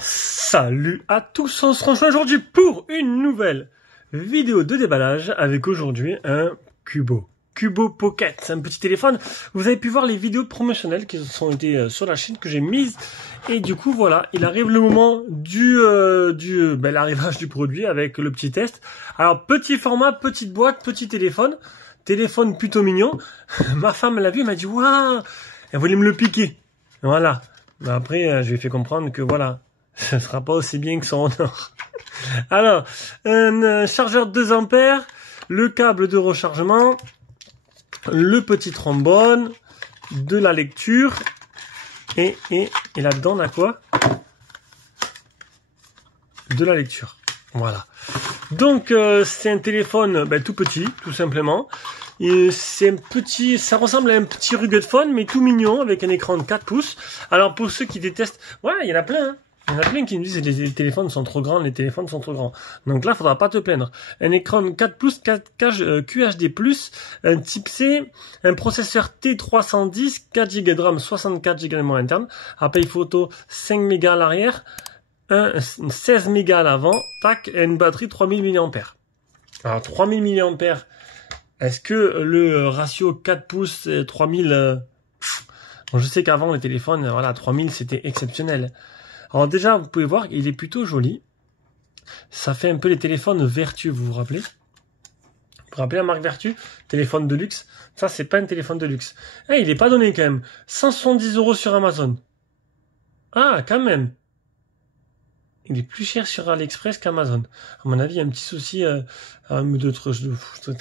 Salut à tous, on se rejoint aujourd'hui pour une nouvelle vidéo de déballage avec aujourd'hui un Cubo Pocket. C'est un petit téléphone. Vous avez pu voir les vidéos promotionnelles qui sont été sur la chaîne que j'ai mises. Et du coup, voilà, il arrive le moment l'arrivage du produit avec le petit test. Alors, petit format, petite boîte, petit téléphone. Téléphone plutôt mignon. Ma femme l'a vu, elle m'a dit, waouh, elle voulait me le piquer. Voilà. Mais après, je lui ai fait comprendre que voilà, ce sera pas aussi bien que son Honor. Alors, un chargeur 2 ampères, le câble de rechargement, le petit trombone, de la lecture, et là-dedans, on a quoi? De la lecture. Voilà. Donc, c'est un téléphone tout petit, tout simplement. Et c'est un petit, ça ressemble à un petit rugged phone, mais tout mignon, avec un écran de 4 pouces. Alors, pour ceux qui détestent, voilà, il y en a plein, hein. Il y en a plein qui me disent que les téléphones sont trop grands, les téléphones sont trop grands. Donc là, faudra pas te plaindre. Un écran de 4 pouces, 4K QHD+, un type C, un processeur T310, 4 Go de RAM, 64 Go de mémoire interne, appareil photo 5 mégas à l'arrière, 16 mégas à l'avant, tac, et une batterie 3000 mAh. Alors 3000 mAh, est-ce que le ratio 4 pouces 3000, bon, je sais qu'avant les téléphones, voilà, 3000 c'était exceptionnel. Alors déjà, vous pouvez voir, il est plutôt joli. Ça fait un peu les téléphones Vertu, vous vous rappelez? Vous vous rappelez la marque Vertu? Téléphone de luxe. Ça, c'est pas un téléphone de luxe. Eh, il est pas donné quand même. 170 € sur Amazon. Ah, quand même. Il est plus cher sur AliExpress qu'Amazon. À mon avis, il y a un petit souci d'autres. Je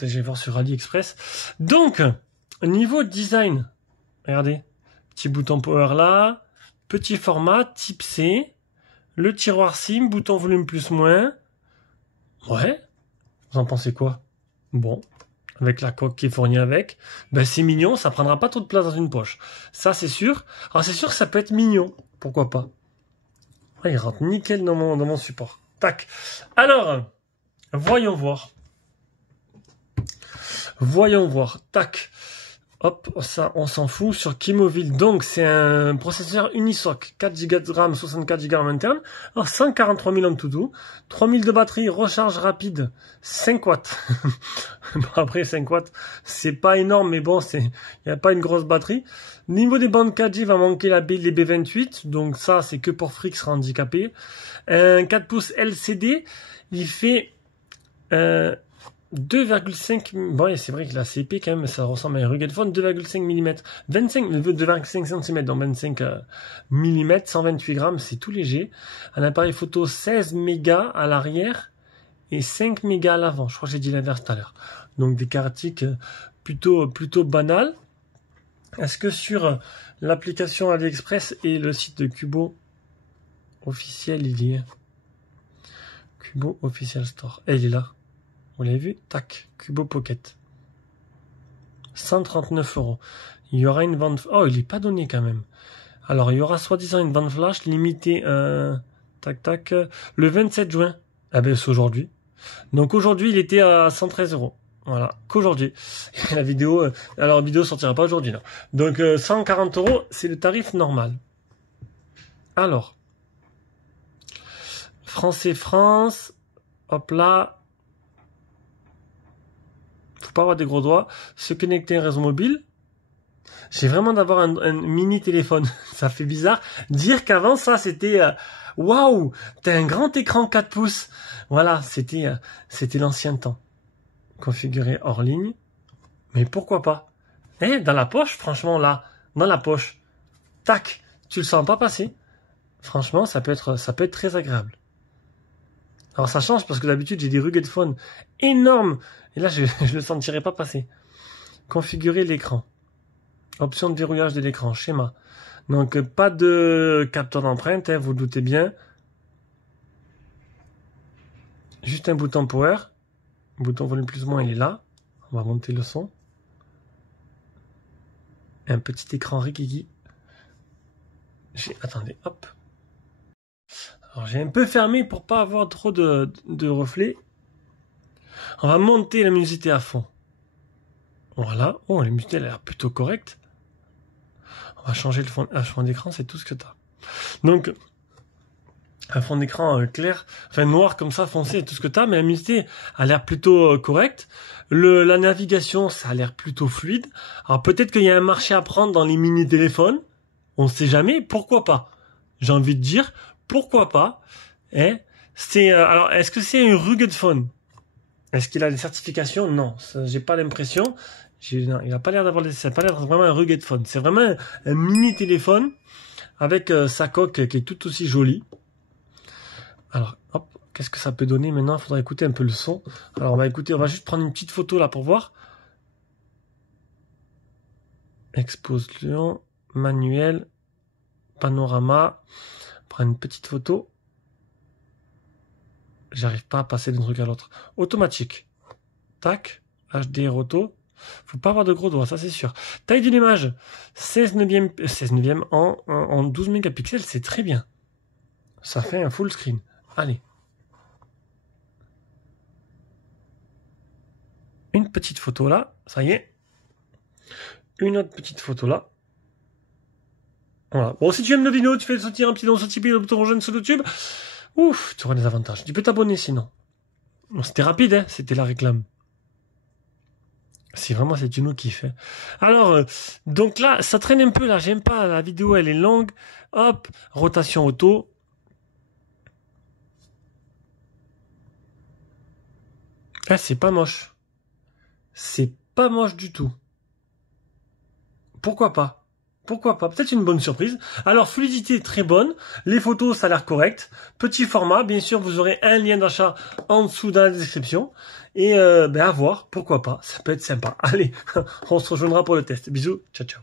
vais voir sur AliExpress. Donc, niveau design, regardez. Petit bouton power là. Petit format, type C, le tiroir SIM, bouton volume plus moins. Ouais, vous en pensez quoi? Bon, avec la coque qui est fournie avec, c'est mignon, ça prendra pas trop de place dans une poche. Ça c'est sûr. Alors c'est sûr que ça peut être mignon, pourquoi pas. Ouais, il rentre nickel dans mon support. Tac. Alors, voyons voir. Voyons voir. Tac. Hop, ça, on s'en fout. Sur Kimobile, donc, c'est un processeur Unisoc, 4 Go de RAM, 64 Go en interne. Alors, 143 000 Antutu, 3000 de batterie, recharge rapide, 5 watts. Bon, après, 5 watts, c'est pas énorme, mais bon, il n'y a pas une grosse batterie. Niveau des bandes 4G, va manquer les B28, donc ça, c'est que pour Free qui sera handicapé. Un 4 pouces LCD, il fait, 2,5, bon, c'est vrai que la CP quand même, ça ressemble à un rugged phone, 2,5 mm, 2,5 cm, donc 25 mm, 128 grammes, c'est tout léger. Un appareil photo 16 mégas à l'arrière et 5 mégas à l'avant. Je crois que j'ai dit l'inverse tout à l'heure. Donc des caractéristiques plutôt banales. Est-ce que sur l'application AliExpress et le site de Cubo officiel, il y est? Cubo Official Store. Et il est là. Vous l'avez vu? Tac, Cubo Pocket. 139 €. Il y aura une vente... Oh, il n'est pas donné quand même. Alors, il y aura soi-disant une vente flash limitée... tac, le 27 juin. Ah ben, c'est aujourd'hui. Donc aujourd'hui, il était à 113 €. Voilà, qu'aujourd'hui. La vidéo... alors, la vidéo sortira pas aujourd'hui, non. Donc, 140 €, c'est le tarif normal. Alors. France. Hop là. Faut pas avoir des gros doigts. Se connecter à un réseau mobile. J'ai vraiment d'avoir un mini téléphone. Ça fait bizarre. Dire qu'avant ça c'était waouh, t'as un grand écran 4 pouces. Voilà, c'était l'ancien temps. Configuré hors ligne. Mais pourquoi pas? Dans la poche, franchement là, dans la poche. Tac, tu le sens pas passer. Franchement, ça peut être très agréable. Alors ça change parce que d'habitude j'ai des rugged phones énormes. Et là je le sentirais pas passer. Configurer l'écran. Option de verrouillage de l'écran. Schéma. Donc pas de capteur d'empreinte, vous le doutez bien. Juste un bouton power. Le bouton volume plus ou moins il est là. On va monter le son. Un petit écran Rikiki. Attendez, hop. Alors j'ai un peu fermé pour pas avoir trop de reflets. On va monter la luminosité à fond. Voilà. Oh, la luminosité elle a l'air plutôt correcte. On va changer le fond d'écran, c'est tout ce que tu as. Donc, un fond d'écran clair, enfin noir comme ça, foncé, tout ce que tu as, mais la luminosité a l'air plutôt correcte. La navigation, ça a l'air plutôt fluide. Alors peut-être qu'il y a un marché à prendre dans les mini-téléphones. On ne sait jamais, pourquoi pas? J'ai envie de dire, pourquoi pas? Hein? Alors, est-ce que c'est un rugged phone? Est-ce qu'il a des certifications? Non, j'ai pas l'impression. Non, il a pas l'air d'avoir ça a pas l'air vraiment un rugged phone. C'est vraiment un mini téléphone avec sa coque qui est tout aussi jolie. Alors, hop, qu'est-ce que ça peut donner maintenant? Il faudra écouter un peu le son. Alors, on va écouter, on va juste prendre une petite photo là pour voir. Explosion, manuel, panorama. Prendre une petite photo. J'arrive pas à passer d'un truc à l'autre. Automatique. Tac. HDR auto. Faut pas avoir de gros doigts, ça c'est sûr. Taille d'une image. 16 neuvième en 12 mégapixels, c'est très bien. Ça fait un full screen. Allez. Une petite photo là. Ça y est. Une autre petite photo là. Voilà. Bon, si tu aimes la vidéo, tu fais sortir un petit don sur Tipeee, le bouton jaune sur YouTube. Ouf, tu auras des avantages. Tu peux t'abonner sinon. Bon, c'était rapide, hein, c'était la réclame. C'est vraiment c'est Juno qui fait. Alors, donc là, ça traîne un peu là. J'aime pas. La vidéo, elle est longue. Hop, rotation auto. Ah, c'est pas moche. C'est pas moche du tout. Pourquoi pas? Pourquoi pas? Peut-être une bonne surprise. Alors, fluidité très bonne. Les photos, ça a l'air correct. Petit format. Bien sûr, vous aurez un lien d'achat en dessous dans la description. Et à voir. Pourquoi pas? Ça peut être sympa. Allez, on se rejoindra pour le test. Bisous. Ciao, ciao.